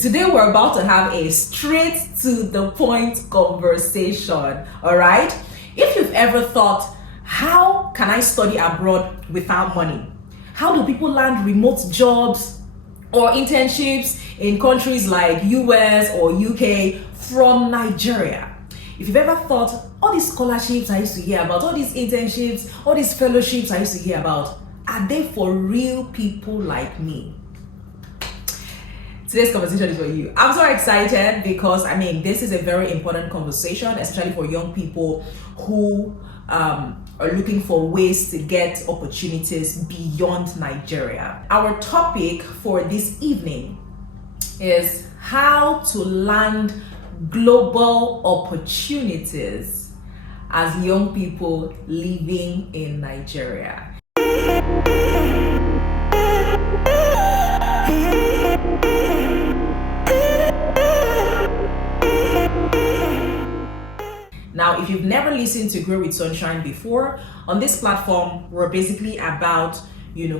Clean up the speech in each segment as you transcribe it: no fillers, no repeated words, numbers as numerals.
Today we're about to have a straight to the point conversation, all right? If you've ever thought, how can I study abroad without money? How do people land remote jobs or internships in countries like US or UK from Nigeria? If you've ever thought, all these scholarships I used to hear about, all these internships, all these fellowships I used to hear about, are they for real people like me? Today's conversation is for you. I'm so excited because this is a very important conversation, especially for young people who are looking for ways to get opportunities beyond Nigeria. Our topic for this evening is how to land global opportunities as young people living in Nigeria. Now, if you've never listened to Grow with Sunshine before, on this platform, we're basically about,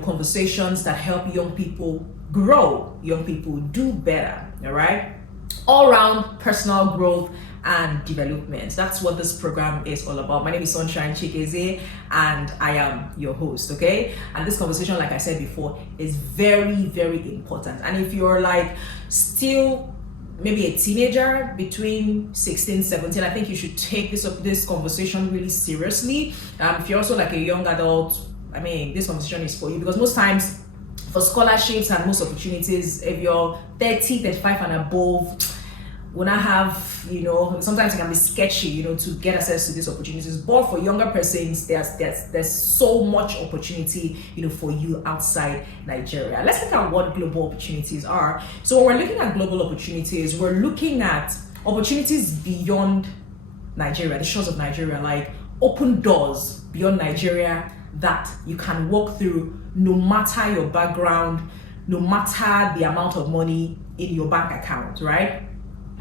conversations that help young people grow, young people do better, all right? All around personal growth and development. That's what this program is all about. My name is Sunshine Chikeze and I am your host, okay? And this conversation, like I said before, is very, very important. And if you're still maybe a teenager between 16, 17, I think you should take this conversation really seriously. If you're also a young adult, this conversation is for you, because most times for scholarships and most opportunities, if you're 30, 35 and above, will not have, sometimes it can be sketchy, to get access to these opportunities. But for younger persons, there's so much opportunity, for you outside Nigeria. Let's look at what global opportunities are. So when we're looking at global opportunities, we're looking at opportunities beyond Nigeria, the shores of Nigeria, like open doors beyond Nigeria that you can walk through no matter your background, no matter the amount of money in your bank account, right?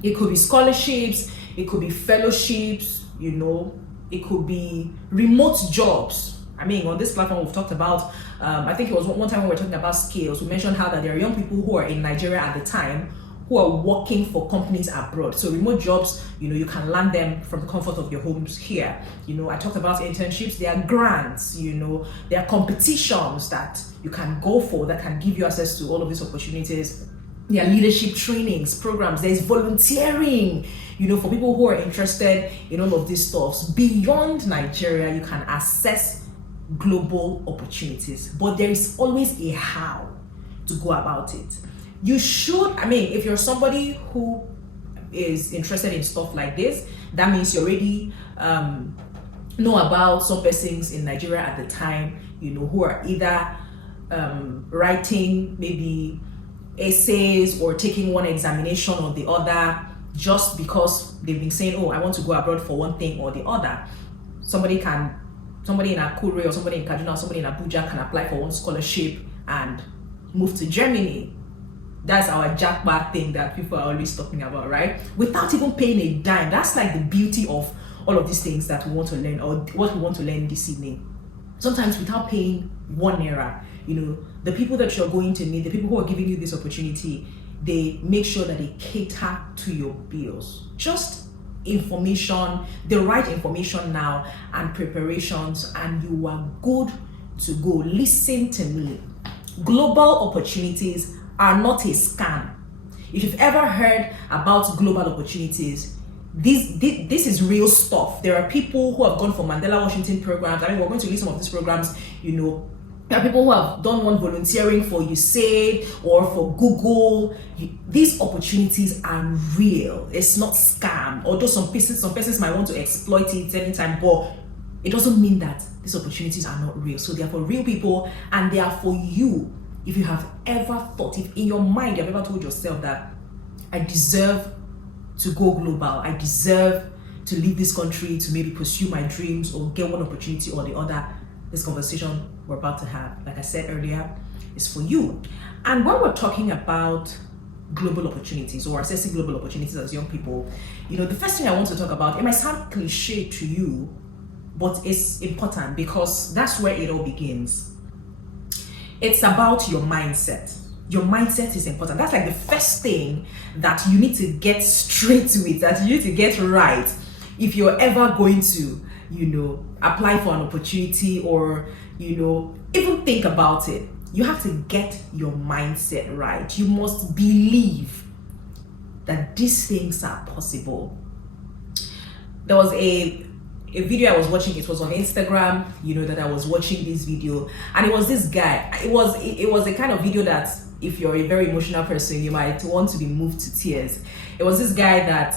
It could be scholarships, it could be fellowships, it could be remote jobs. On this platform, we've talked about, I think it was one time when we were talking about skills, we mentioned how that there are young people who are in Nigeria at the time who are working for companies abroad. So remote jobs, you can land them from the comfort of your homes here. I talked about internships, there are grants, there are competitions that you can go for that can give you access to all of these opportunities. There are leadership trainings, programs, there's volunteering, for people who are interested in all of these stuffs. Beyond Nigeria, you can access global opportunities, but there is always a how to go about it. You should, if you're somebody who is interested in stuff like this, that means you already know about some persons in Nigeria at the time, who are either writing maybe essays or taking one examination or the other just because they've been saying, I want to go abroad for one thing or the other. Somebody in Akure or somebody in Kaduna or somebody in Abuja can apply for one scholarship and move to Germany. That's our jackpot thing that people are always talking about, right? Without even paying a dime. That's the beauty of all of these things that we want to learn, or what we want to learn this evening. Sometimes without paying one naira, the people that you're going to meet, the people who are giving you this opportunity, they make sure that they cater to your bills. Just information, the right information now, and preparations, and you are good to go. Listen to me. Global opportunities are not a scam. If you've ever heard about global opportunities, this is real stuff. There are people who have gone for Mandela Washington programs. We're going to list some of these programs. There are people who have done one volunteering for USAID or for Google. These opportunities are real. It's not scam. Although some persons might want to exploit it anytime, but it doesn't mean that these opportunities are not real. So they are for real people, and they are for you. If you have ever thought, if in your mind you have ever told yourself that I deserve to go global, I deserve to leave this country to maybe pursue my dreams or get one opportunity or the other, this conversation we're about to have, like I said earlier, is for you. And when we're talking about global opportunities or assessing global opportunities as young people, the first thing I want to talk about, it might sound cliche to you, but it's important because that's where it all begins. It's about your mindset. Your mindset is important. That's like the first thing that you need to get straight with, that you need to get right if you're ever going to, apply for an opportunity or, even think about it. You have to get your mindset right. You must believe that these things are possible. There was a video I was watching. It was on Instagram, that I was watching this video, and it was this guy. It was a kind of video that if you're a very emotional person, you might want to be moved to tears. It was this guy that,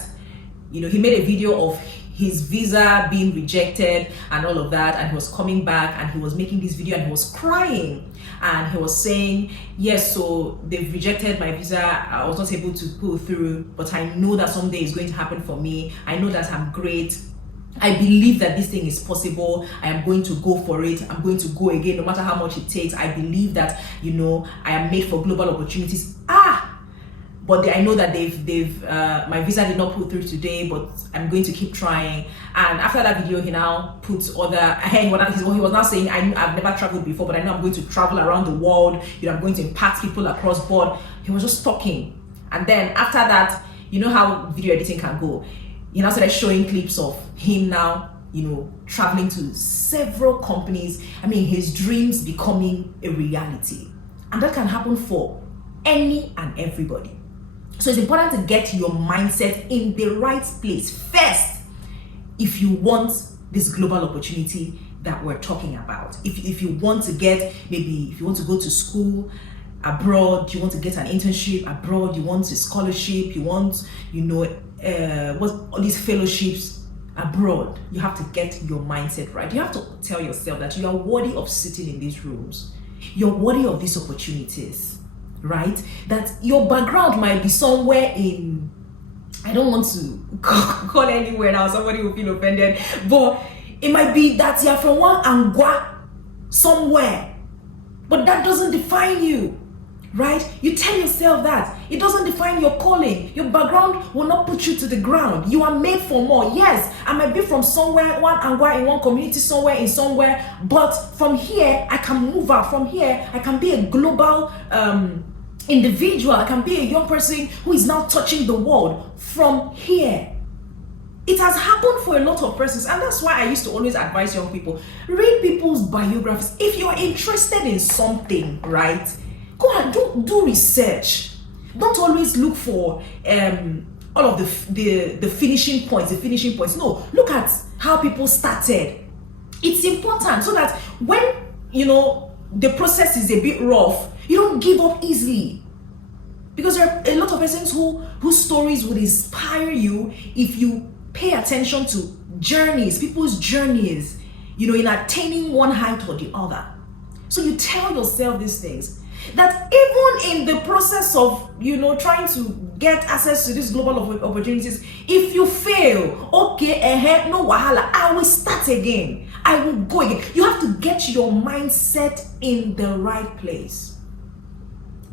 he made a video of his visa being rejected and all of that, and he was coming back and he was making this video and he was crying and he was saying, yes, so they've rejected my visa, I was not able to pull through, but I know that someday it's going to happen for me. I know that I'm great. I believe that this thing is possible. I am going to go for it. I'm going to go again, no matter how much it takes. I believe that, I am made for global opportunities. But I know that they've my visa did not pull through today, but I'm going to keep trying. And after that video, he now puts other, he was now saying, I've never traveled before, but I know I'm going to travel around the world. I'm going to impact people across board. He was just talking. And then after that, how video editing can go. He now started showing clips of him now, traveling to several companies. His dreams becoming a reality. And that can happen for any and everybody. So it's important to get your mindset in the right place first if you want this global opportunity that we're talking about. If you want to get, maybe if you want to go to school abroad, you want to get an internship abroad, you want a scholarship, you want, all these fellowships abroad, you have to get your mindset right. You have to tell yourself that you are worthy of sitting in these rooms. You're worthy of these opportunities, right? That your background might be somewhere in, I don't want to call anywhere now, somebody will feel offended, but it might be that you're from one Angwa somewhere, but that doesn't define you. Right? You tell yourself that. It doesn't define your calling. Your background will not put you to the ground. You are made for more. Yes, I might be from somewhere, one Angwa in one community, somewhere, but from here, I can move out. From here, I can be a global individual. I can be a young person who is now touching the world from here. It has happened for a lot of persons, and that's why I used to always advise young people, read people's biographies. If you're interested in something, right? Go and do research. Don't always look for all of the finishing points. No, look at how people started. It's important so that when the process is a bit rough, you don't give up easily. Because there are a lot of persons whose stories would inspire you if you pay attention to people's journeys, in attaining one height or the other. So you tell yourself these things. That even in the process of, trying to get access to these global opportunities, if you fail, okay, no wahala, I will start again. I will go again. You have to get your mindset in the right place.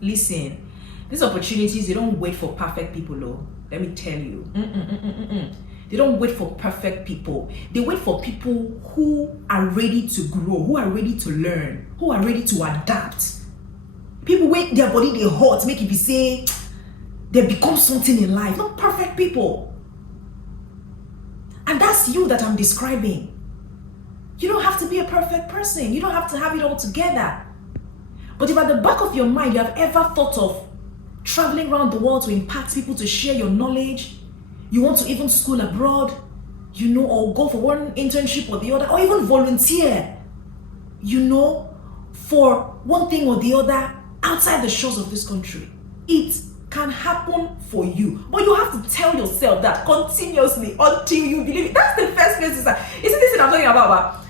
Listen, these opportunities, they don't wait for perfect people, though. Let me tell you. They don't wait for perfect people. They wait for people who are ready to grow, who are ready to learn, who are ready to adapt. People wait their body, they hurt, make it be say they become something in life. Not perfect people. And that's you that I'm describing. You don't have to be a perfect person. You don't have to have it all together. But if at the back of your mind you have ever thought of traveling around the world to impact people, to share your knowledge, you want to even school abroad, or go for one internship or the other, or even volunteer, for one thing or the other, outside the shores of this country, it can happen for you. But you have to tell yourself that continuously until you believe it. That's the first place to start. Isn't this what I'm talking about?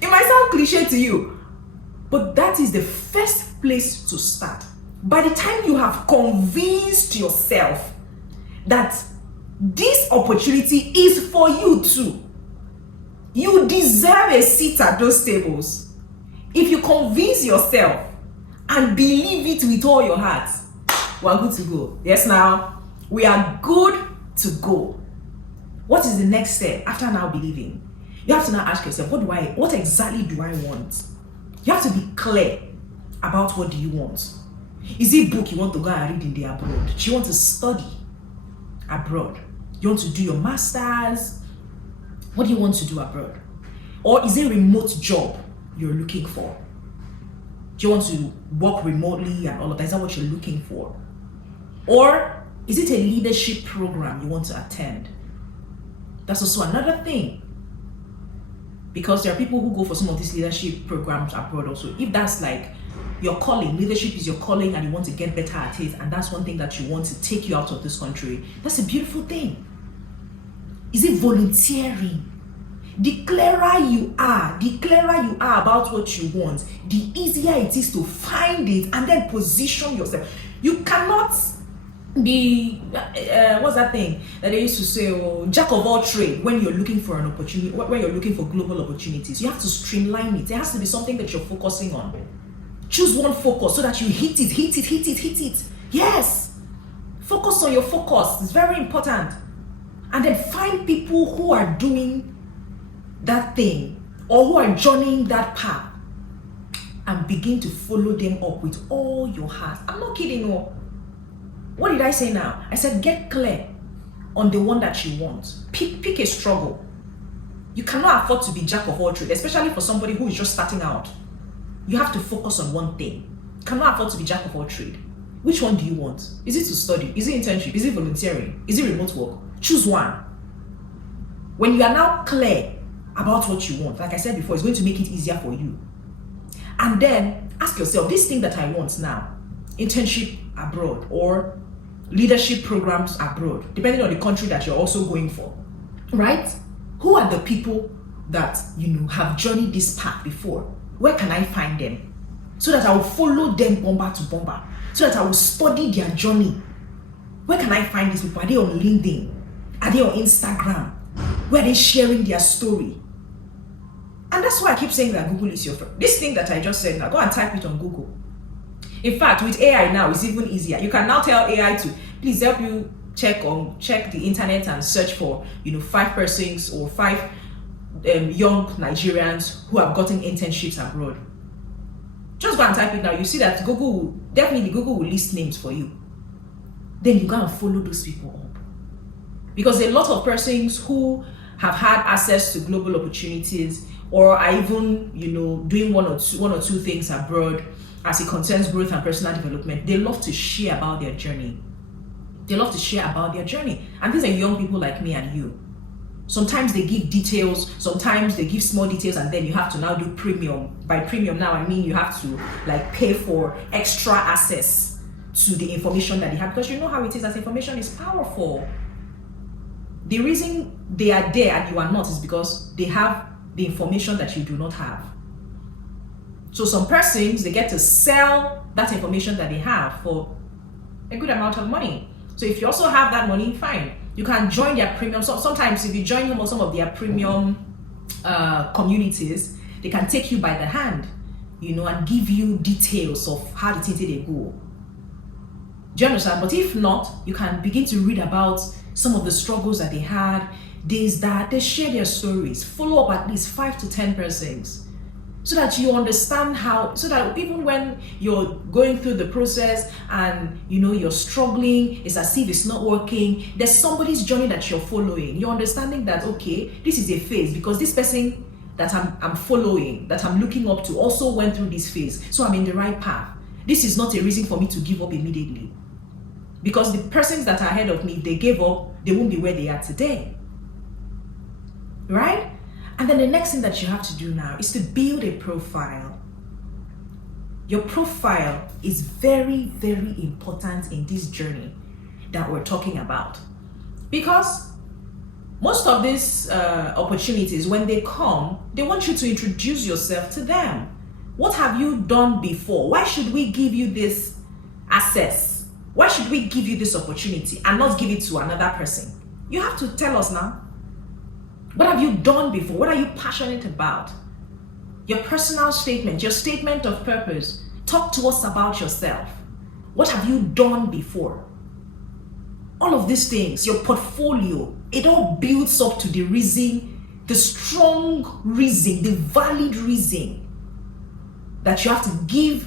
It might sound cliche to you, but that is the first place to start. By the time you have convinced yourself that this opportunity is for you too, you deserve a seat at those tables. If you convince yourself and believe it with all your heart, we're good to go. Yes, now we are good to go. What is the next step after now believing? You have to now ask yourself, what exactly do I want? You have to be clear about what do you want. Is it book you want to go and read in the abroad? Do you want to study abroad? You want to do your master's? What do you want to do abroad? Or is it a remote job you're looking for? Do you want to work remotely and all of that? Is that what you're looking for? Or is it a leadership program you want to attend? That's also another thing. Because there are people who go for some of these leadership programs abroad also. If that's like your calling, leadership is your calling and you want to get better at it, and that's one thing that you want to take you out of this country, that's a beautiful thing. Is it volunteering? The clearer you are about what you want, the easier it is to find it and then position yourself. You cannot be what's that thing that they used to say, jack of all trade, when you're looking for an opportunity, when you're looking for global opportunities. You have to streamline it. There has to be something that you're focusing on. Choose one focus so that you hit it. Yes, focus on your focus. It's very important. And then find people who are doing that thing or who are journeying that path and begin to follow them up with all your heart. I'm not kidding. No. What did I say now? I said get clear on the one that you want. Pick a struggle. You cannot afford to be jack of all trades, especially for somebody who is just starting out. You have to focus on one thing. You cannot afford to be jack of all trades. Which one do you want? Is it to study? Is it internship? Is it volunteering? Is it remote work? Choose one. When you are now clear about what you want, like I said before, it's going to make it easier for you. And then ask yourself, this thing that I want now, internship abroad or leadership programs abroad, depending on the country that you're also going for, right? Who are the people that have journeyed this path before? Where can I find them? So that I will follow them bomber to bomber. So that I will study their journey. Where can I find these people? Are they on LinkedIn? Are they on Instagram? Where are they sharing their story? And that's why I keep saying that Google is your friend. This thing that I just said now, go and type it on Google. In fact, with AI now, it's even easier. You can now tell AI to please help you check the internet and search for 5 persons or 5 young Nigerians who have gotten internships abroad. Just go and type it now. You see that Google will list names for you. Then you go and follow those people up. Because a lot of persons who have had access to global opportunities or are even doing one or two things abroad as it concerns growth and personal development, they love to share about their journey. And these are young people like me and you. Sometimes they give details, sometimes they give small details, and then you have to now do premium. By premium now, I mean you have to pay for extra access to the information that they have, because you know how it is, as information is powerful. The reason they are there and you are not is because they have the information that you do not have. So some persons, they get to sell that information that they have for a good amount of money. So if you also have that money, fine. You can join their premium. So sometimes if you join some of their premium communities, they can take you by the hand, and give you details of how the thing they go. Do you understand? But if not, you can begin to read about some of the struggles that they had, that they share their stories. Follow up at least 5 to 10 persons, so that you understand so that even when you're going through the process and you're struggling, it's as if it's not working, there's somebody's journey that you're following. You're understanding that, okay, this is a phase because this person that I'm following, that I'm looking up to, also went through this phase, so I'm in the right path. This is not a reason for me to give up immediately, because the persons that are ahead of me, if they gave up, they won't be where they are today, right? And then the next thing that you have to do now is to build a profile. Your profile is very, very important in this journey that we're talking about. Because most of these opportunities, when they come, they want you to introduce yourself to them. What have you done before? Why should we give you this access? Why should we give you this opportunity and not give it to another person? You have to tell us now. What have you done before? What are you passionate about? Your personal statement, your statement of purpose. Talk to us about yourself. What have you done before? All of these things, your portfolio, it all builds up to the reason, the strong reason, the valid reason that you have to give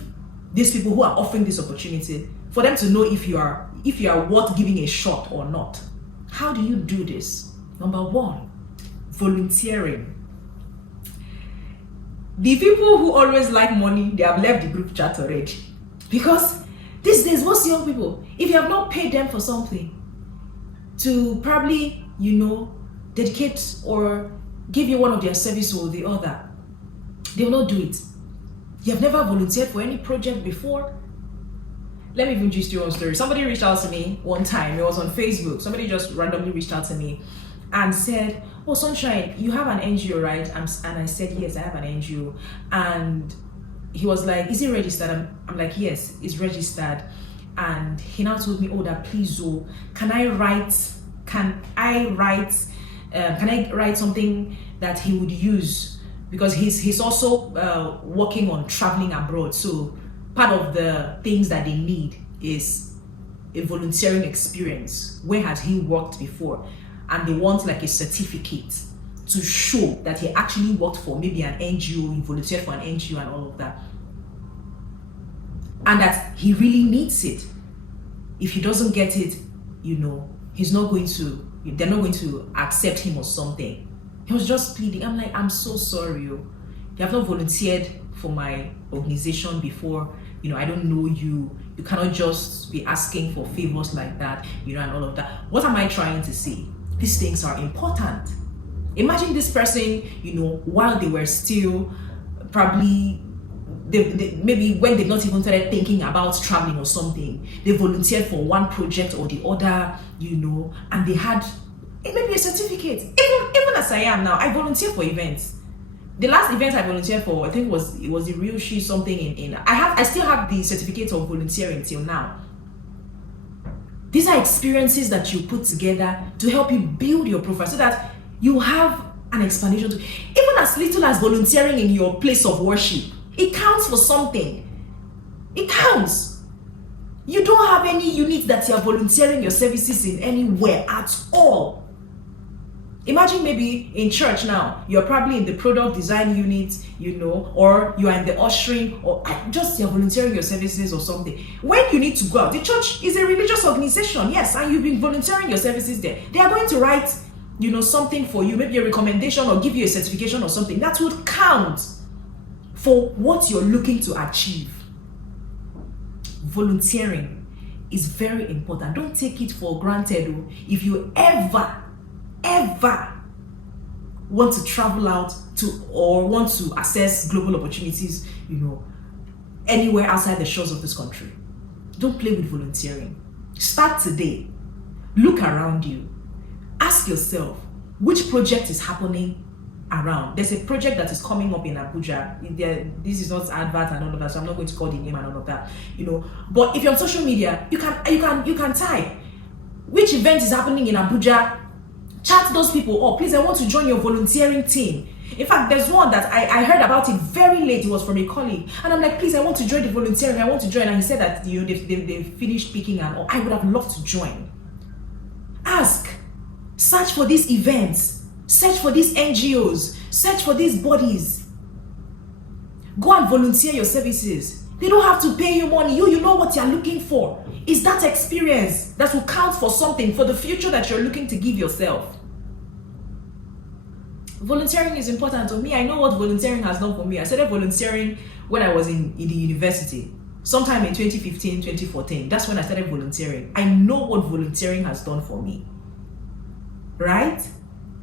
these people who are offering this opportunity, for them to know if you are worth giving a shot or not. How do you do this? Number one, volunteering. The people who always like money, they have left the group chat already. Because these days, most young people, if you have not paid them for something, to probably, dedicate or give you one of their service or the other, they will not do it. You have never volunteered for any project before. Let me even just do one story. Somebody reached out to me one time. It was on Facebook. Somebody just randomly reached out to me and said, "Oh, Sunshine, you have an NGO, right?" And I said, "Yes, I have an NGO." And he was like, "Is it registered?" I'm like, "Yes, it's registered." And he now told me, "Oh, that please, can I write something that he would use, because he's also working on traveling abroad. So part of the things that they need is a volunteering experience. Where has he worked before? And they want like a certificate to show that he actually worked for maybe an NGO, he volunteered for an NGO and all of that. And that he really needs it. If he doesn't get it, they're not going to accept him or something." He was just pleading. I'm like, "I'm so sorry. You have not volunteered for my organization before. I don't know you. You cannot just be asking for favors like that, and all of that." What am I trying to say? These things are important. Imagine this person, while they were still probably, maybe when they've not even started thinking about traveling or something, they volunteered for one project or the other, and they had maybe a certificate. Even as I am now, I volunteer for events. The last event I volunteered for, I think it was the Real She something in I still have the certificate of volunteering till now. These are experiences that you put together to help you build your profile so that you have an explanation to, even as little as volunteering in your place of worship. It counts for something. It counts. You don't have any unit that you are volunteering your services in anywhere at all. Imagine maybe in church now, you're probably in the product design unit, or you are in the ushering, or just you're volunteering your services or something. When you need to go out, the church is a religious organization, yes, and you've been volunteering your services there. They are going to write, something for you, maybe a recommendation or give you a certification or something. That would count for what you're looking to achieve. Volunteering is very important. Don't take it for granted. If you ever want to travel out to or want to access global opportunities, anywhere outside the shores of this country, don't play with volunteering. Start today. Look around you. Ask yourself, which project is happening around? There's a project that is coming up in Abuja. This is not advert and all of that, so I'm not going to call the name and all of that. But if you're on social media, you can type which event is happening in Abuja. Chat those people up. "Please, I want to join your volunteering team." In fact, there's one that I heard about it very late. It was from a colleague, and I'm like, "Please, I want to join the volunteering. I want to join." And he said that they finished speaking, and I would have loved to join. Ask, search for these events, search for these NGOs, search for these bodies. Go and volunteer your services. They don't have to pay you money. You know what you're looking for. It's that experience that will count for something for the future that you're looking to give yourself. Volunteering is important to me. I know what volunteering has done for me. I started volunteering when I was in the university. Sometime in 2015, 2014. That's when I started volunteering. I know what volunteering has done for me. Right?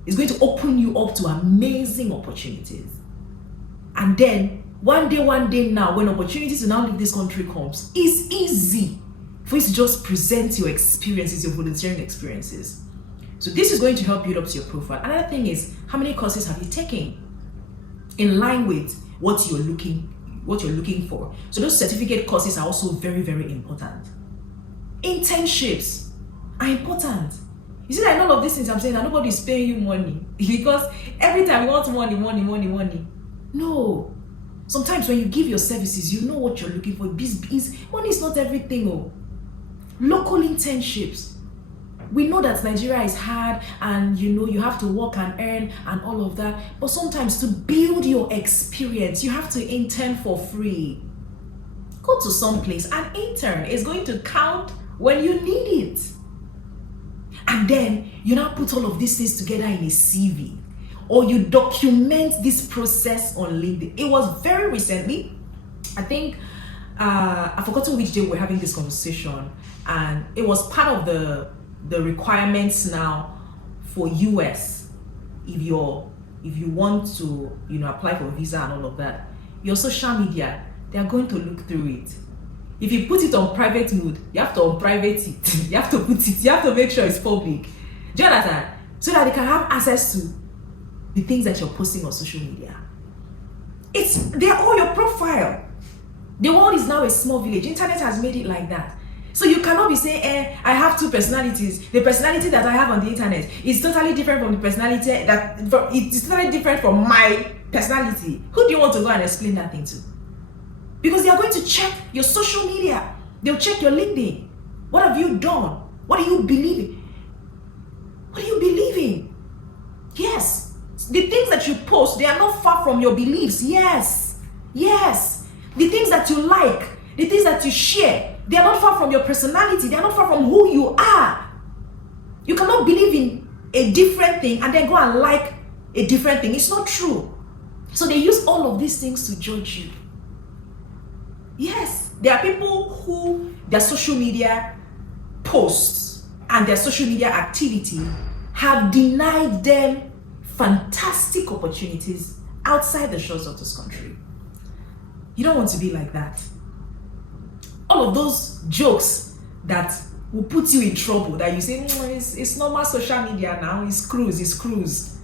It's going to open you up to amazing opportunities. And then, one day now, when opportunities to now leave this country comes, it's easy for you to just present your experiences, your volunteering experiences. So this is going to help build up to your profile. Another thing is, how many courses have you taken in line with what you're looking for? So those certificate courses are also very, very important. Internships are important. You see that in all of these things I'm saying that nobody is paying you money because every time you want money. No. Sometimes when you give your services, you know what you're looking for. Money is not everything. Local internships. We know that Nigeria is hard and you have to work and earn and all of that. But sometimes to build your experience, you have to intern for free. Go Go to some place, an intern is going to count when you need it. And then you now put all of these things together in a CV, or you document this process on LinkedIn. It was very recently, I think, I've forgotten which day we're having this conversation, and it was part of the requirements now for US. If you want to, apply for a visa and all of that, your social media, they are going to look through it. If you put it on private mode, you have to unprivate it. You have to make sure it's public. Do you understand? So that they can have access to the things that you're posting on social media. They're all your profile. The world is now a small village. Internet has made it like that. So you cannot be saying, I have two personalities. The personality that I have on the internet is totally different from the personality it's totally different from my personality. Who do you want to go and explain that thing to? Because they are going to check your social media. They'll check your LinkedIn. What have you done? What do you believe in? What do you believe in? Yes. The things that you post, they are not far from your beliefs. Yes. The things that you like, the things that you share, they are not far from your personality. They are not far from who you are. You cannot believe in a different thing and then go and like a different thing. It's not true. So they use all of these things to judge you. Yes, there are people who their social media posts and their social media activity have denied them fantastic opportunities outside the shores of this country. You don't want to be like that. All of those jokes that will put you in trouble, that you say, it's normal social media now, it's cruise.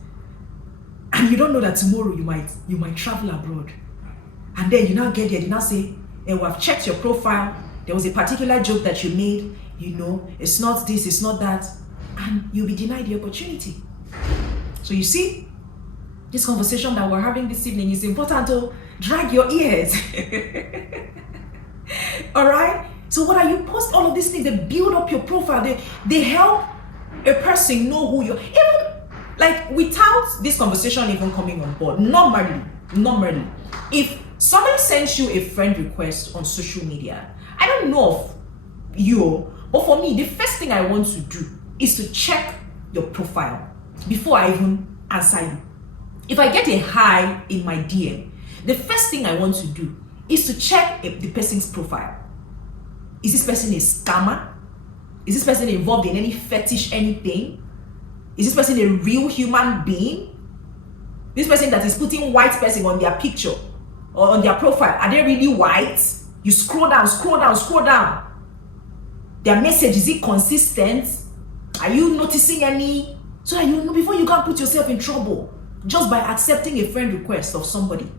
And you don't know that tomorrow you might travel abroad. And then you now get there, you now say, we have checked your profile. There was a particular joke that you made, it's not this, it's not that, and you'll be denied the opportunity. So you see, this conversation that we're having this evening is important to drag your ears. All right? So what are you post all of these things? They build up your profile. They help a person know who you're. Even like without this conversation even coming on board, normally, if somebody sends you a friend request on social media, I don't know of you, but for me, the first thing I want to do is to check your profile before I even answer you. If I get a hi in my DM, the first thing I want to do is to check the person's profile. Is this person a scammer? Is this person involved in any fetish, anything? Is this person a real human being? This person that is putting white person on their picture or on their profile, are they really white? You scroll down. Their message, is it consistent? Are you noticing any? So that you know before you can put yourself in trouble just by accepting a friend request of somebody.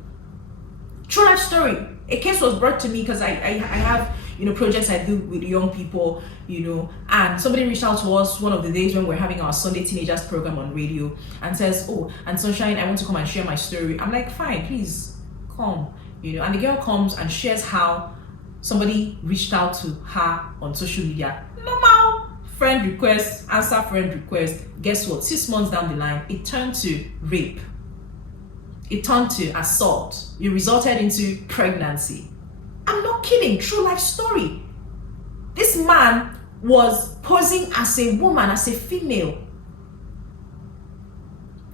True life story. A case was brought to me because I have projects I do with young people, and somebody reached out to us one of the days when we're having our Sunday Teenagers program on radio and says, and Sunshine, I want to come and share my story. I'm like, fine, please come, and the girl comes and shares how somebody reached out to her on social media. Normal friend request, answer friend request. Guess what? 6 months down the line, it turned to rape. It turned to assault. It resulted into pregnancy. I'm not kidding. True life story. This man was posing as a woman, as a female.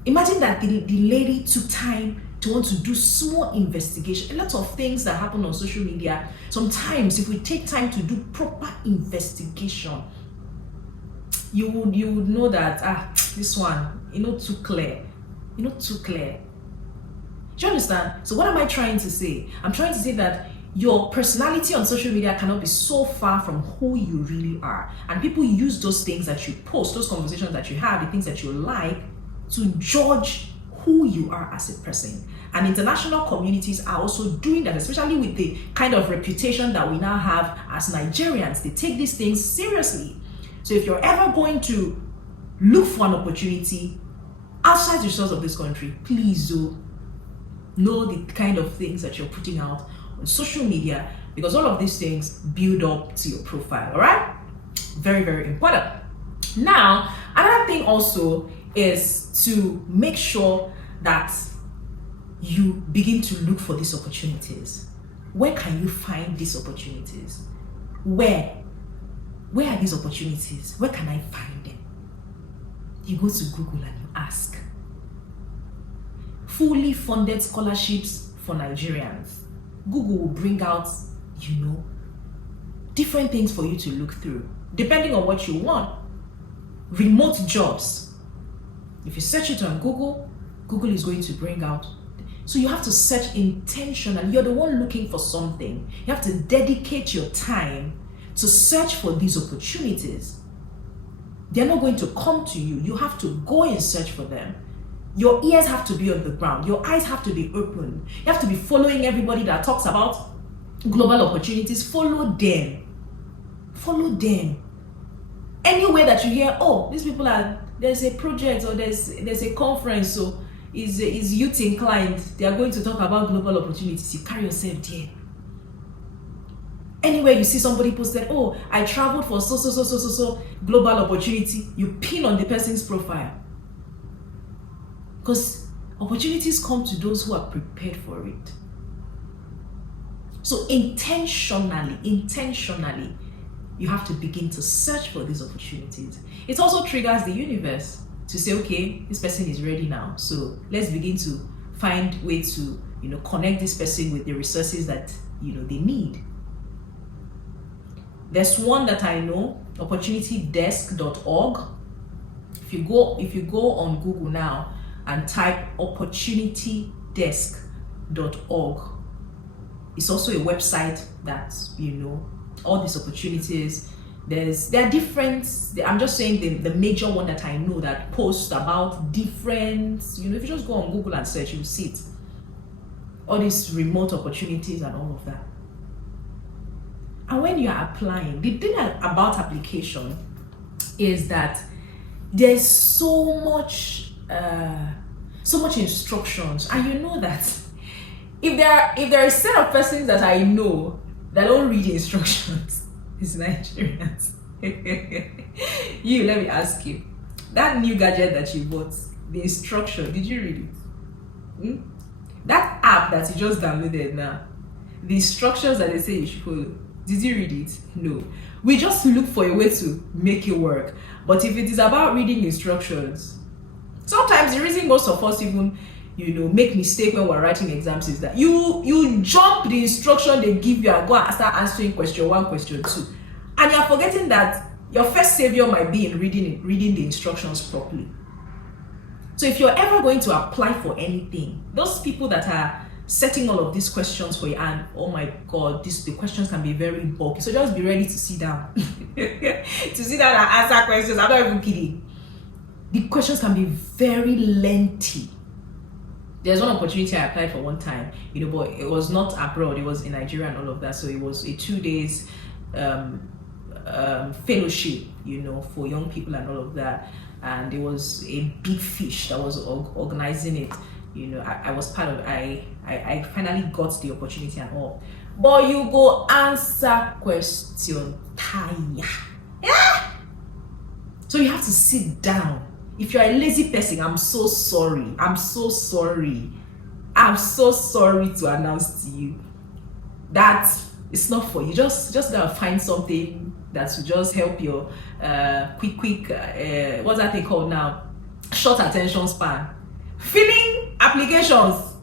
Imagine that the lady took time to want to do small investigation. A lot of things that happen on social media, sometimes if we take time to do proper investigation, you would know that this one, too clear. Too clear. Do you understand? So what am I trying to say? I'm trying to say that your personality on social media cannot be so far from who you really are. And people use those things that you post, those conversations that you have, the things that you like, to judge who you are as a person. And international communities are also doing that, especially with the kind of reputation that we now have as Nigerians. They take these things seriously. So if you're ever going to look for an opportunity outside the shores of this country, please know the kind of things that you're putting out on social media, because all of these things build up to your profile. All right, very, very important. Now, another thing also is to make sure that you begin to look for these opportunities. where can you find these opportunities? Where are these opportunities? Where can I find them? You go to Google and you ask. Fully funded scholarships for Nigerians. Google will bring out, different things for you to look through, depending on what you want. Remote jobs. If you search it on Google, Google is going to bring out. So you have to search intentionally. You're the one looking for something. You have to dedicate your time to search for these opportunities. They're not going to come to you. You have to go and search for them. Your ears have to be on the ground. Your eyes have to be open. You have to be following everybody that talks about global opportunities. Follow them. Follow them. Anywhere that you hear, oh, these people there's a project or there's a conference, so is youth inclined, they are going to talk about global opportunities. You carry yourself there. Anywhere you see somebody posted, oh, I traveled for so global opportunity, you pin on the person's profile. Because opportunities come to those who are prepared for it. So intentionally, you have to begin to search for these opportunities. It also triggers the universe to say, okay, this person is ready now. So let's begin to find ways to, connect this person with the resources that, they need. There's one that I know, opportunitydesk.org. If you go on Google now and type opportunitydesk.org, it's also a website that, all these opportunities. There are different, I'm just saying the major one that I know that posts about different, if you just go on Google and search, you'll see it. All these remote opportunities and all of that. And when you are applying, the thing about application is that there's so much instructions, and you know that if there are a set of persons that I know that don't read the instructions, it's Nigerians. Let me ask you, that new gadget that you bought, the instruction, did you read it? That app that you just downloaded now, the instructions that they say you should follow, did you read it? No. We just look for a way to make it work. But if it is about reading instructions, sometimes the reason most of us even make mistake when we're writing exams is that you jump the instruction they give you and go and start answering question 1, question 2, and you're forgetting that your first savior might be in reading the instructions properly. So if you're ever going to apply for anything, those people that are setting all of these questions for you, and oh my god, the questions can be very bulky, so just be ready to sit down and answer questions. I'm not even kidding. The questions can be very lengthy. There's one opportunity I applied for one time, but it was not abroad, it was in Nigeria and all of that. So it was a 2 days fellowship, for young people and all of that. And it was a big fish that was organizing it. I was part of it. I finally got the opportunity and all. But you go answer question tire. Yeah. So you have to sit down. If you're a lazy person, I'm so sorry. I'm so sorry to announce to you that it's not for you. Just gotta find something that will just help your quick what's that thing called now? Short attention span. Filling applications.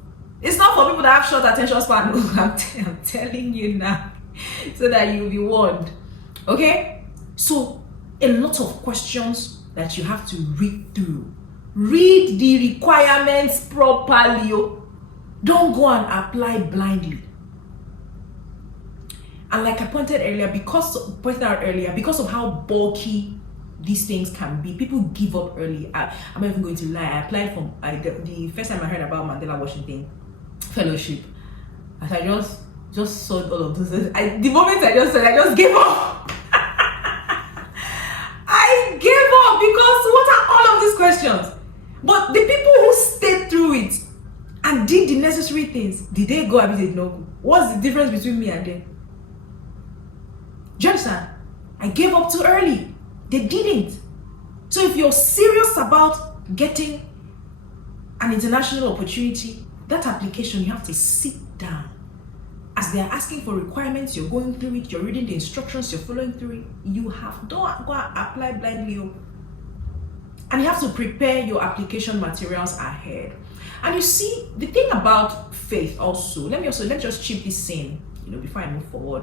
It's not for people that have short attention span. I'm telling you now, so that you'll be warned. Okay? So a lot of questions that you have to read through. Read the requirements properly. Don't go and apply blindly. And like I pointed out earlier, because of how bulky these things can be, people give up early. I'm not even going to lie. I applied for the first time I heard about Mandela Washington Fellowship. As I just saw all of those, the moment I just gave up. I gave up, because what are all of these questions? But the people who stayed through it and did the necessary things, did they go or did they not go? What's the difference between me and them? Do you understand? I gave up too early. They didn't. So if you're serious about getting an international opportunity, that application, you have to sit down. As as they are asking for requirements, you're going through it, you're reading the instructions, you're following through it. Don't go and apply blindly. And you have to prepare your application materials ahead. And you see, the thing about faith also, let me just chip this in, before I move forward.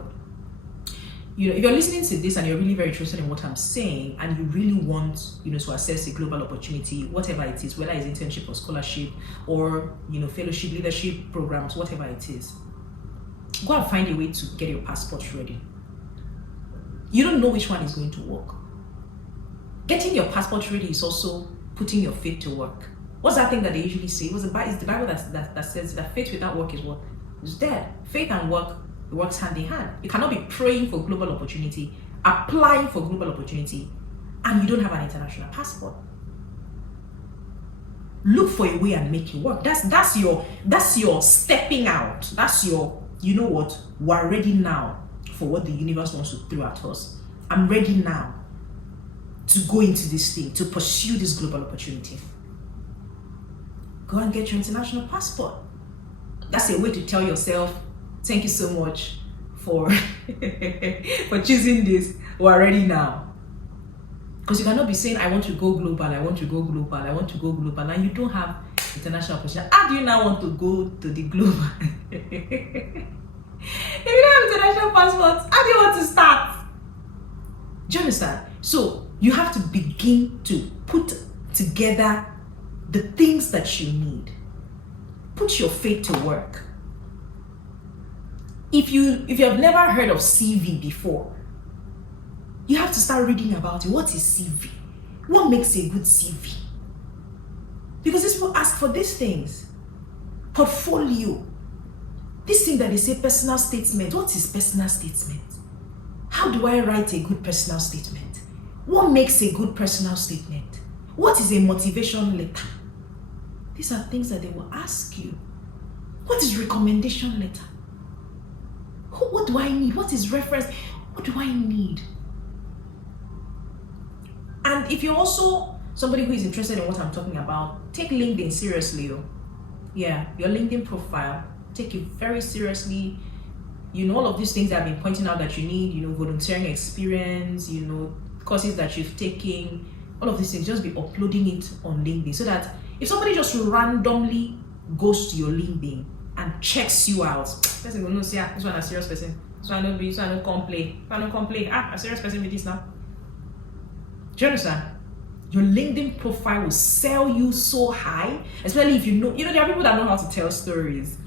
If you're listening to this and you're really very interested in what I'm saying, and you really want, to assess a global opportunity, whatever it is, whether it's internship or scholarship or, fellowship, leadership programs, whatever it is, go and find a way to get your passport ready. You don't know which one is going to work. Getting your passport ready is also putting your faith to work. What's that thing that they usually say? It's the Bible that says that faith without work is what? Is dead. Faith and work, it works hand in hand. You cannot be praying for global opportunity, applying for global opportunity, and you don't have an international passport. Look for a way and make it work. That's your stepping out. That's your, we're ready now for what the universe wants to throw at us. I'm ready now to go into this thing, to pursue this global opportunity. Go and get your international passport. That's a way to tell yourself, thank you so much for choosing this. We're ready now. Because you cannot be saying, I want to go global, I want to go global, I want to go global, and you don't have international opportunity. How do you now want to go to the global? If you don't have international passports, how do you want to start? Do you understand? So you have to begin to put together the things that you need. Put your faith to work. If you have never heard of CV before, you have to start reading about it. What is CV? What makes a good CV? Because these people ask for these things. Portfolio. This thing that they say personal statement. What is personal statement? How do I write a good personal statement? What makes a good personal statement? What is a motivation letter? These are things that they will ask you. What is recommendation letter? What do I need? What is reference? What do I need? And if you're also somebody who is interested in what I'm talking about, take LinkedIn seriously. Yeah, your LinkedIn profile, take it very seriously. All of these things that I've been pointing out that you need, volunteering experience, courses that you've taken, all of these things, just be uploading it on LinkedIn so that if somebody just randomly goes to your LinkedIn and checks you out, person will know, say, this one a serious person, this one don't complain, a serious person with this now. Do you understand? Your LinkedIn profile will sell you so high, especially if there are people that know how to tell stories.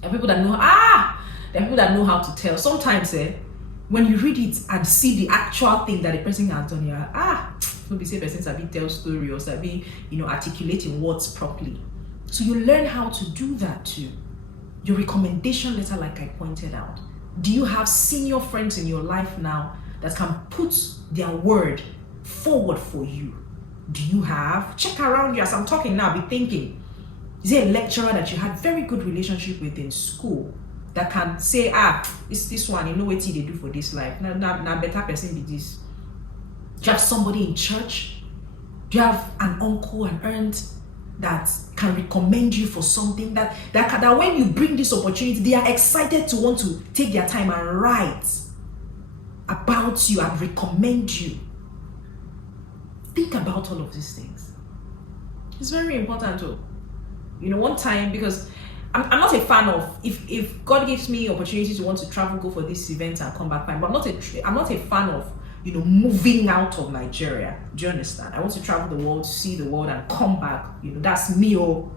There are people that know how to tell. Sometimes, when you read it and see the actual thing that the person has done, you're don't be say person sabi tell story or sabi, articulating words properly. So you learn how to do that too. Your recommendation letter, like I pointed out. Do you have senior friends in your life now that can put their word forward for you? Do you have? Check around you as I'm talking now, be thinking, is there a lecturer that you had very good relationship with in school that can say, it's this one, what they do for this life? Now better person be this. Do you have somebody in church? Do you have an uncle, an aunt that can recommend you for something that when you bring this opportunity, they are excited to want to take their time and write about you and recommend you? Think about all of these things. It's very important too. One time, because I'm not a fan of, if God gives me opportunity to want to travel, go for this event and come back fine, but I'm not a fan of moving out of Nigeria. Do you understand? I want to travel the world, see the world, and come back. That's me. So,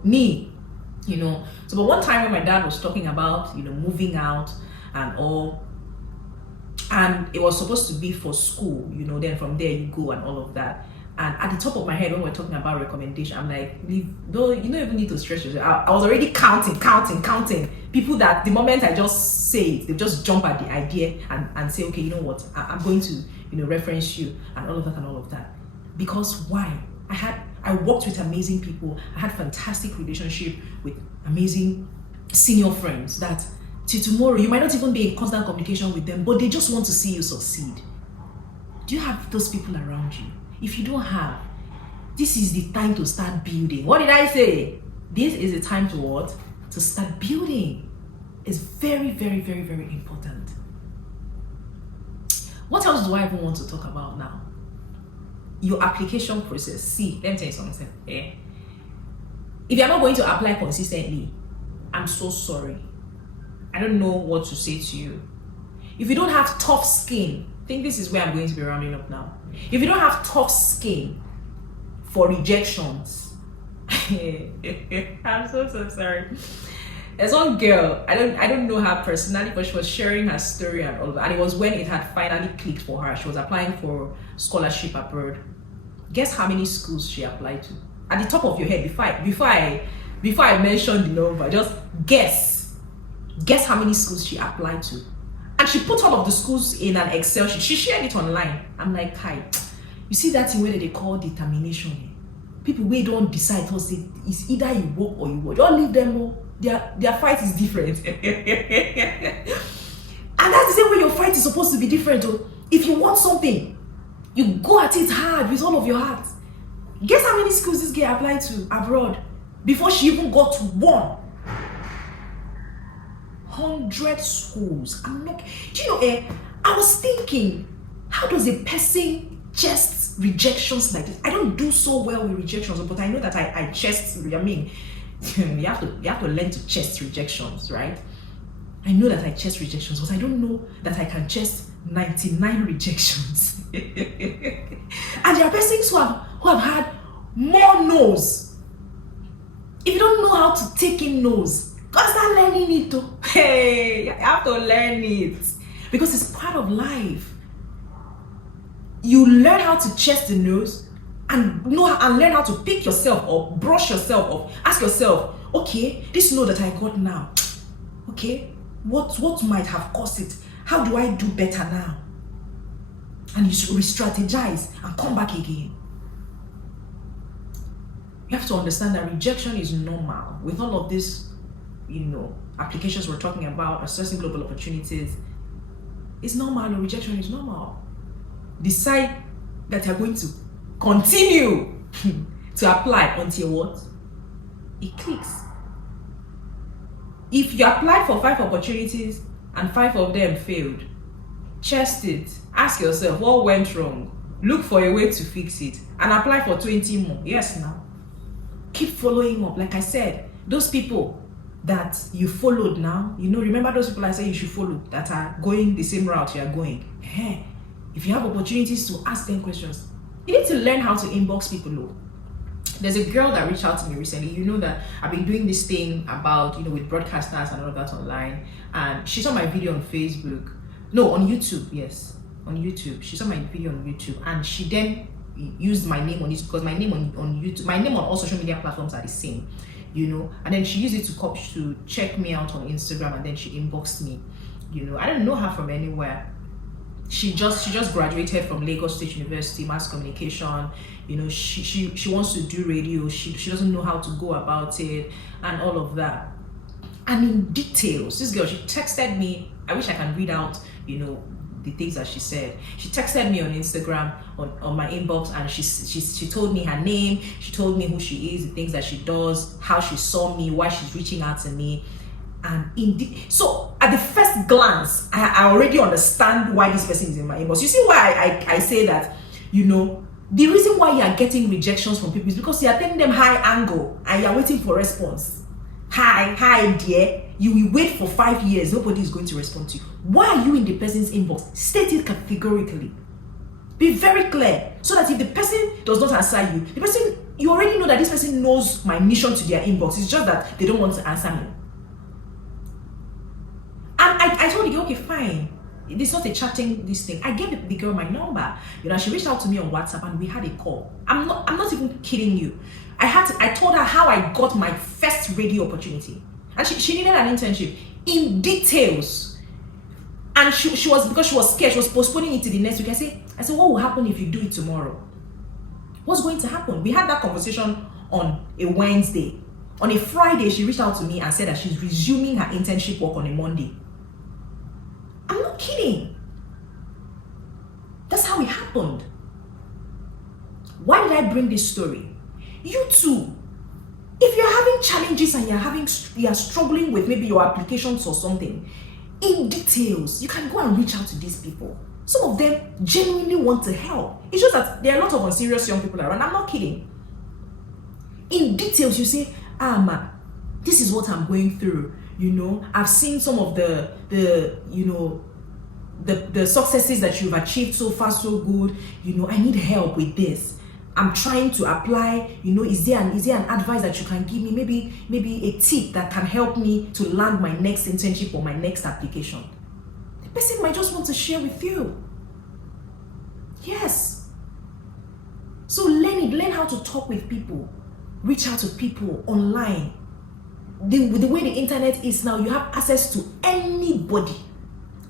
but one time when my dad was talking about, moving out and all, and it was supposed to be for school, then from there you go and all of that. And at the top of my head, when we're talking about recommendation, I'm like, you don't even need to stress yourself. I was already counting people that the moment I just say it, they just jump at the idea and say, okay, you know what, I'm going to reference you and all of that. Because why? I worked with amazing people. I had fantastic relationship with amazing senior friends that till tomorrow you might not even be in constant communication with them, but they just want to see you succeed. Do you have those people around you? If you don't have, this is the time to start building. What did I say? This is the time to what? To start building. is very, very, very, very important. What else do I even want to talk about now? Your application process. See, let me tell you something. If you're not going to apply consistently, I'm so sorry. I don't know what to say to you. If you don't have tough skin, I think this is where I'm going to be rounding up now. If you don't have tough skin for rejections, I'm so sorry. There's one girl, I don't know her personally, but she was sharing her story and all that. And it was when it had finally clicked for her. She was applying for scholarship abroad. Guess how many schools she applied to? At the top of your head, before I mention the number, just guess how many schools she applied to. And she put all of the schools in an Excel sheet. She shared it online. I'm like, hi, you see that thing where they call determination? People we don't decide, it's either you work or you work. Don't leave them all. Their fight is different. And that's the same way your fight is supposed to be different. If you want something, you go at it hard with all of your heart. Guess how many schools this girl applied to abroad before she even got to one? 100 schools. I'm not, do you know, I was thinking, how does a person chest rejections like this? I don't do so well with rejections, but I know that I chest, I mean, you have to learn to chest rejections, right? I know that I chest rejections, but I don't know that I can chest 99 rejections. And there are persons who have had more no's. If you don't know how to take in no's, gotta start learning it too. Hey, you have to learn it because it's part of life. You learn how to chest the no's and learn how to pick yourself up, brush yourself up, ask yourself, okay, this no that I got now, okay, what might have caused it? How do I do better now? And you re-strategize and come back again. You have to understand that rejection is normal. With all of these, applications we're talking about, assessing global opportunities, it's normal. Rejection is normal. Decide that you're going to continue to apply until what? It clicks. If you apply for 5 opportunities and 5 of them failed, chest it. Ask yourself what went wrong. Look for a way to fix it and apply for 20 more. Yes, now. Keep following up. Like I said, those people that you followed now, remember those people I said you should follow that are going the same route you are going. If you have opportunities to ask them questions, you need to learn how to inbox people. There's a girl that reached out to me recently. You know that I've been doing this thing about, with broadcasters and all of that online. And she saw my video on Facebook. No, on YouTube. Yes, on YouTube. She saw my video on YouTube. And she then used my name on YouTube because my name on YouTube, my name on all social media platforms are the same, And then she used it to check me out on Instagram. And then she inboxed me. I don't know her from anywhere. She just graduated from Lagos State University, mass communication. She wants to do radio. She doesn't know how to go about it and all of that. And in details, this girl, she texted me. I wish I can read out, the things that she said. She texted me on Instagram on my inbox, and she told me her name. She told me who she is, the things that she does, how she saw me, why she's reaching out to me. And so at the first glance, I already understand why this person is in my inbox. You see why I say that, the reason why you are getting rejections from people is because you are telling them high angle and you are waiting for response. Hi, dear. You will wait for 5 years. Nobody is going to respond to you. Why are you in the person's inbox? State it categorically. Be very clear so that if the person does not answer you, you already know that this person knows my mission to their inbox. It's just that they don't want to answer me. And I told the girl, okay, fine. It's not a chatting this thing. I gave the girl my number. She reached out to me on WhatsApp and we had a call. I'm not even kidding you. I told her how I got my first radio opportunity. And she needed an internship in details. And she was, because she was scared, she was postponing it to the next week. I said, what will happen if you do it tomorrow? What's going to happen? We had that conversation on a Wednesday. On a Friday, she reached out to me and said that she's resuming her internship work on a Monday. I'm not kidding. That's how it happened. Why did I bring this story? You too. If you're having challenges and you're struggling with maybe your applications or something, in details, you can go and reach out to these people. Some of them genuinely want to help. It's just that there are a lot of unserious young people around. I'm not kidding. In details, you say, man, this is what I'm going through. I've seen some of the successes that you've achieved so far, so good. I need help with this. I'm trying to apply. Is there an advice that you can give me? Maybe a tip that can help me to land my next internship or my next application. The person might just want to share with you. Yes. So learn how to talk with people. Reach out to people online. The way the internet is now, you have access to anybody.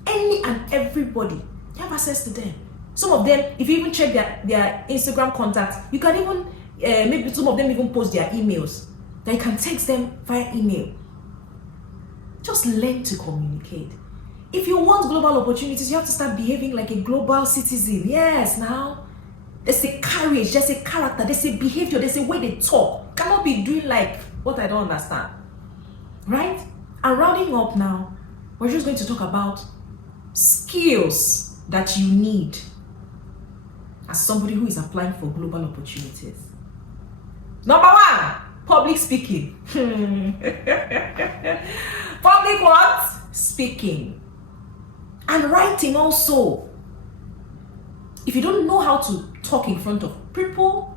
Any and everybody. You have access to them. Some of them, if you even check their Instagram contacts, you can even, maybe some of them even post their emails. That you can text them via email. Just learn to communicate. If you want global opportunities, you have to start behaving like a global citizen. Yes, now. There's a courage, there's a character, there's a behavior, there's a way they talk. You cannot be doing like what I don't understand. Right? And rounding up now, we're just going to talk about skills that you need as somebody who is applying for global opportunities. Number 1, public speaking. Public what? Speaking. And writing also. If you don't know how to talk in front of people,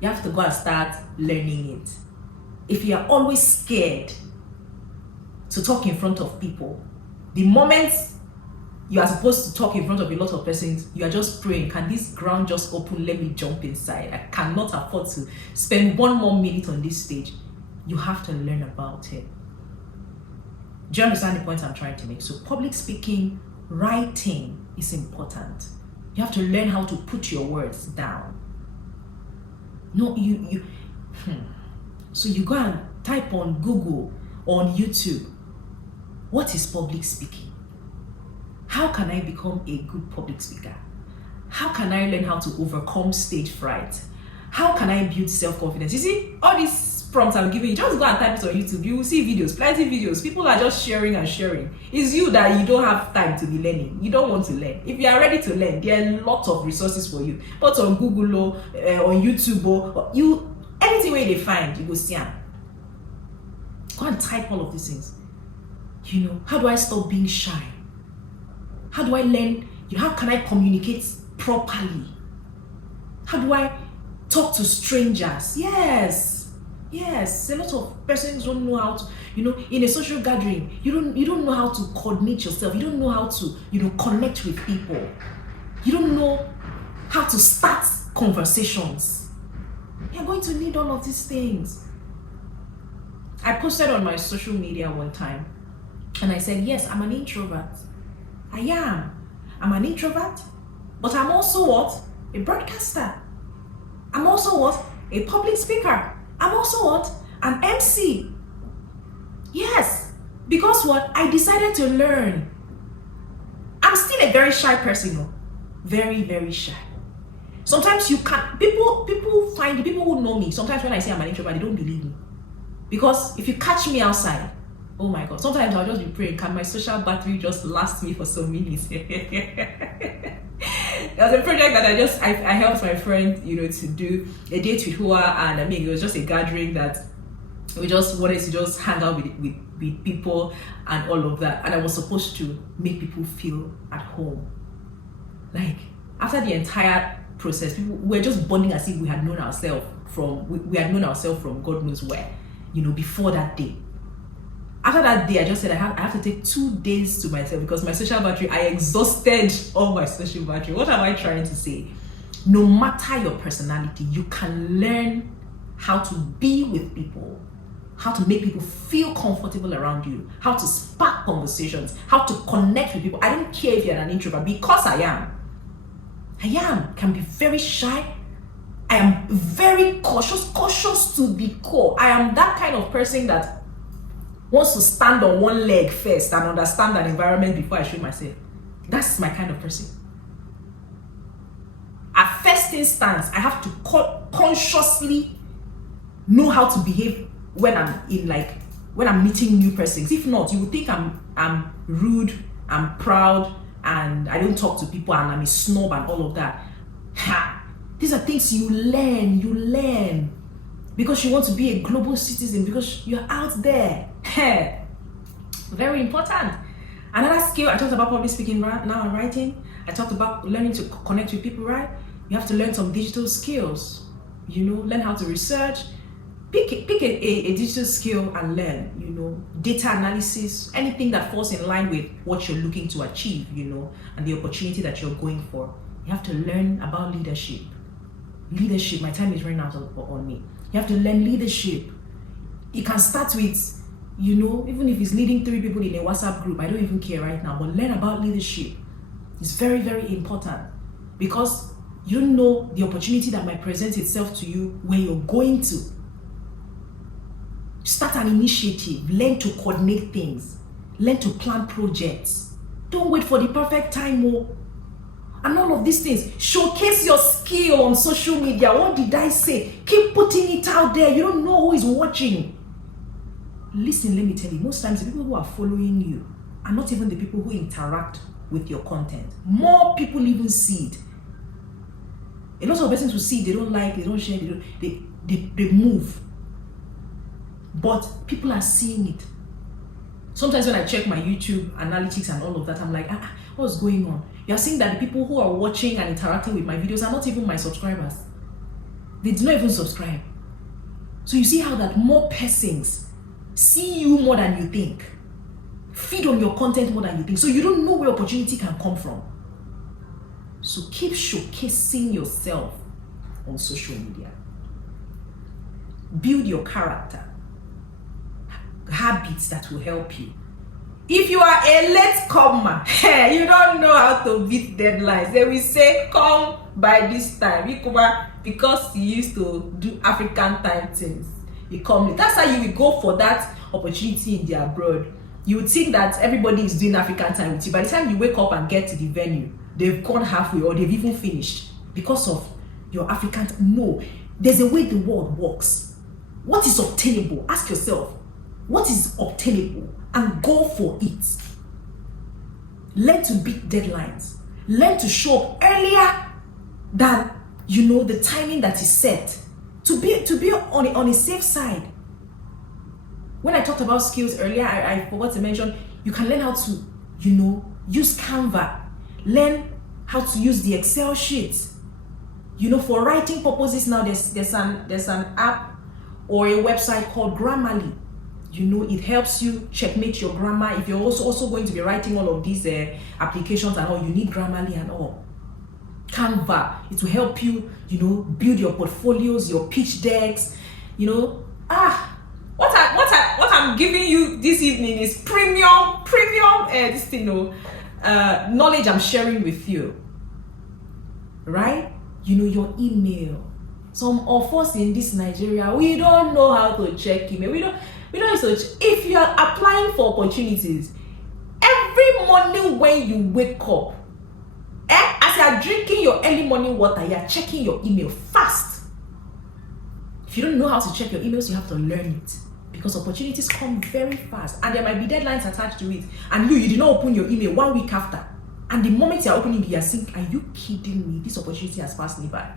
you have to go and start learning it. If you are always scared to talk in front of people, the moment you are supposed to talk in front of a lot of persons, you are just praying, can this ground just open? Let me jump inside. I cannot afford to spend 1 more minute on this stage. You have to learn about it. Do you understand the point I'm trying to make? So public speaking, writing is important. You have to learn how to put your words down. No, So you go and type on Google, on YouTube, what is public speaking? How can I become a good public speaker? How can I learn how to overcome stage fright? How can I build self-confidence? You see, all these prompts I'm giving you, just go and type it on YouTube. You will see videos, plenty videos. People are just sharing and sharing. It's you that you don't have time to be learning. You don't want to learn. If you are ready to learn, there are lots of resources for you. But on Google or on YouTube or anything where they find, you go see them. Go and type all of these things. How do I stop being shy? How do I learn? How can I communicate properly? How do I talk to strangers? Yes. A lot of persons don't know how to, in a social gathering, you don't know how to coordinate yourself. You don't know how to, connect with people. You don't know how to start conversations. You're going to need all of these things. I posted on my social media one time and I said, yes, I'm an introvert. I am. I'm an introvert, but I'm also what? A broadcaster. I'm also what? A public speaker. I'm also what? An MC. Yes. Because what? I decided to learn. I'm still a very shy person, though. Very, very shy. Sometimes people who know me, sometimes when I say I'm an introvert, they don't believe me. Because if you catch me outside, oh my God, sometimes I'll just be praying, can my social battery just last me for some minutes? There was a project that I helped my friend, to do a date with Hua, and it was just a gathering that we just wanted to just hang out with people and all of that. And I was supposed to make people feel at home. Like, after the entire process, people were just bonding as if we had known ourselves from God knows where, before that day. After that day, I just said I have to take 2 days to myself because my social battery, I exhausted all my social battery. What am I trying to say? No matter your personality, you can learn how to be with people, how to make people feel comfortable around you, how to spark conversations, how to connect with people. I don't care if you're an introvert, because I can be very shy. I am very cautious to the core. I am that kind of person that wants to stand on one leg first and understand an environment before I show myself. That's my kind of person. At first instance, I have to consciously know how to behave when I'm meeting new persons. If not, you would think I'm rude, I'm proud, and I don't talk to people, and I'm a snob and all of that. These are things you learn because you want to be a global citizen, because you're out there. Very important. Another skill, I talked about public speaking now and writing. I talked about learning to connect with people, right? You have to learn some digital skills, learn how to research. Pick a digital skill and learn, data analysis, anything that falls in line with what you're looking to achieve, and the opportunity that you're going for. You have to learn about leadership. My time is running out on me. You have to learn leadership. It can start with, even if it's leading 3 people in a WhatsApp group, I don't even care right now, but learn about leadership. It's very, very important, because you don't know the opportunity that might present itself to you where you're going to. Start an initiative, learn to coordinate things, learn to plan projects. Don't wait for the perfect time, and all of these things. Showcase your skill on social media. What did I say? Keep putting it out there. You don't know who is watching. Listen, let me tell you, most times the people who are following you are not even the people who interact with your content. More people even see it. A lot of persons will see it, they don't like, they don't share, they move. But people are seeing it. Sometimes when I check my YouTube analytics and all of that, I'm like, what's going on? You're seeing that the people who are watching and interacting with my videos are not even my subscribers. They do not even subscribe. So you see how that more persons see you more than you think, feed on your content more than you think. So you don't know where opportunity can come from. So keep showcasing yourself on social media. Build your character. Habits that will help you. If you are a late comer, you don't know how to beat deadlines. They will say, come by this time. Because you used to do African time things. You come late. That's how you will go for that opportunity in the abroad. You would think that everybody is doing African time with you. By the time you wake up and get to the venue, they've gone halfway or they've even finished because of your African time. No, there's a way the world works. What is obtainable? Ask yourself, what is obtainable? And go for it. Learn to beat deadlines. Learn to show up earlier than the timing that is set. To be on a safe side. When I talked about skills earlier, I forgot to mention you can learn how to use Canva. Learn how to use the Excel sheet. For writing purposes now, there's an app or a website called Grammarly. It helps you checkmate your grammar. If you're also going to be writing all of these applications and all, you need Grammarly and all. Canva, it will help you, build your portfolios, your pitch decks. What I'm giving you this evening is premium knowledge I'm sharing with you. Right? Your email. Some of us in this Nigeria, we don't know how to check email. We don't search. If you are applying for opportunities, every morning when you wake up, as you are drinking your early morning water, you are checking your email fast. If you don't know how to check your emails, you have to learn it, because opportunities come very fast and there might be deadlines attached to it, and you did not open your email 1 week after, and the moment you are opening it, you are thinking, are you kidding me? This opportunity has passed me by.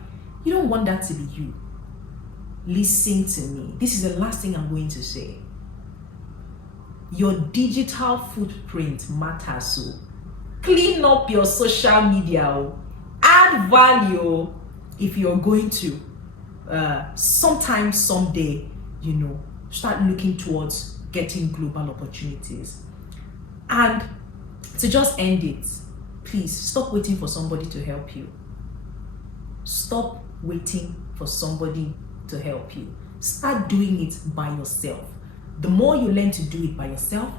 You don't want that to be you. Listen to me. This is the last thing I'm going to say. Your digital footprint matters. So clean up your social media. Add value if you're going to sometime, someday, start looking towards getting global opportunities. And to just end it, please stop waiting for somebody to help you. Stop waiting for somebody to help you. Start doing it by yourself. The more you learn to do it by yourself,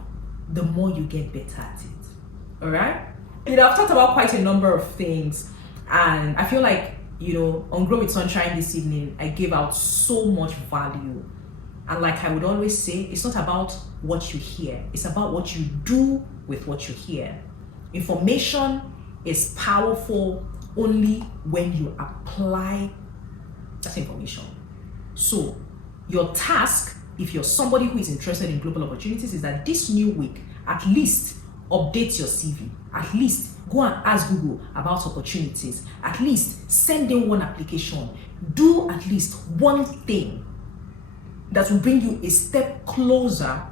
the more you get better at it. All right? I've talked about quite a number of things, and I feel like, on Grow with Sunshine this evening, I gave out so much value. And like I would always say, it's not about what you hear, it's about what you do with what you hear. Information is powerful only when you apply that information. So Your task, if you're somebody who is interested in global opportunities, is that this new week, at least update your CV. At least go and ask Google about opportunities. At least send in one application. Do at least one thing that will bring you a step closer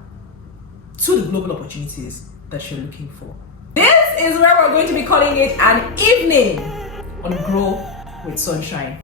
to the global opportunities that you're looking for. This is where we're going to be calling it an evening on Grow with Sunshine.